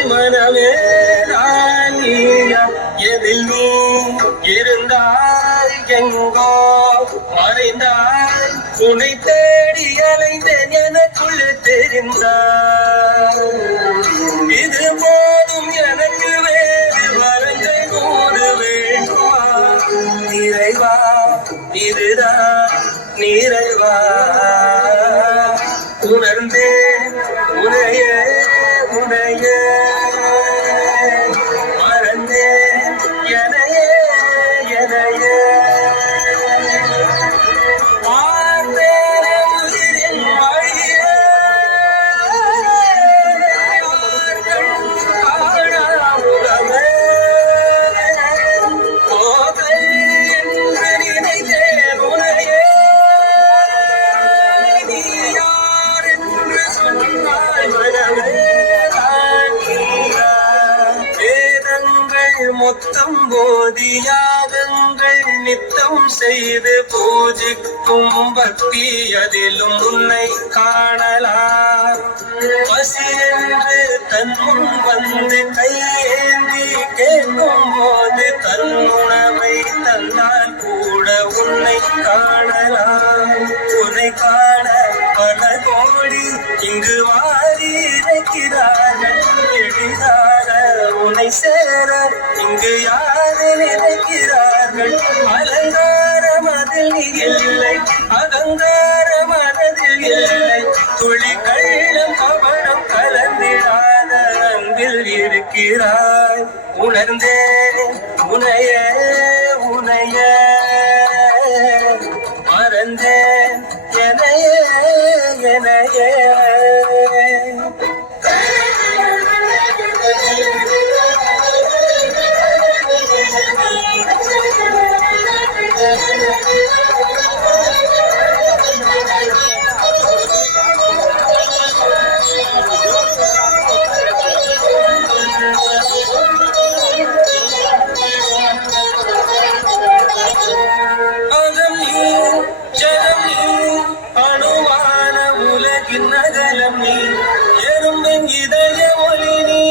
சொன்னாய் மனமே நீயா எதில் நீ இருந்தாய் எங்கோ மறைந்தாய் உன்னை தேடி அலைந்தேன் எனக்குள் தெரிந்தாய் இது போதும் எனக்கு வேறு வரங்கள் 100 வேண்டுமா நிறைவா இதுதான் நிறைவா உணர்ந்தேன் உனையே உனையே மறந்தேன் எனையே எனையே மொத்தம் போதியாகங்கள் நித்தம் செய்து பூஜிக்கும் பக்தி அதிலும் உன்னை காணலாம் பசி என்று தன் முன் வந்து கையேந்தி கேட்கும் போது தன் உணவை தந்தால் கூட உன்னை காணலாம் உன்னை காண பல கோடி இங்கு வாரி இருக்கிறார்கள் எளிதாக உன்னை சேர இங்கு யாரு நினைக்கிறார்கள் அலங்காரம் அதில் நீ இல்லை அகங்கார மனதில் இல்லை துளி கள்ளம் கபடம் கலந்திடாத அன்பில் இருக்கிறாய் உணர்ந்தேன் உனையே உனையே மறந்தேன் எனையே எனையே நகலம் நீ எறும்பின் இதய ஒளி நீ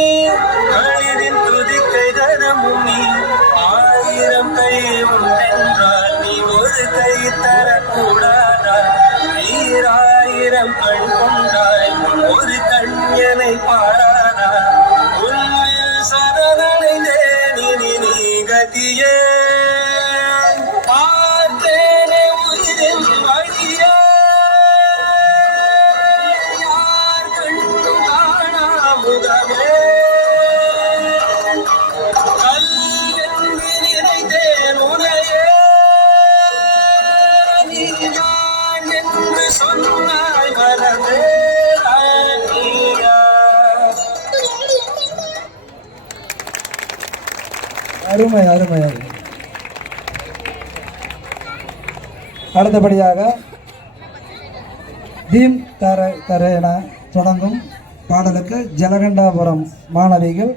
அழிரின் துதிக்கை கரமும் நீ 1000 கை உண்டென்றால் நீ ஒரு கை தரக்கூடாதா 1000 கண் கொண்டாய் ஒரு கண்யனை பாராதா உன்னில் சரணடைந்தே நீ கதியே பார்த்தேனே உயிரின் வழியே அருமை அருமை. அடுத்தபடியாக தீம் தர என தொடங்கும் பாடலுக்கு ஜலகண்டாபுரம் மாணவிகள்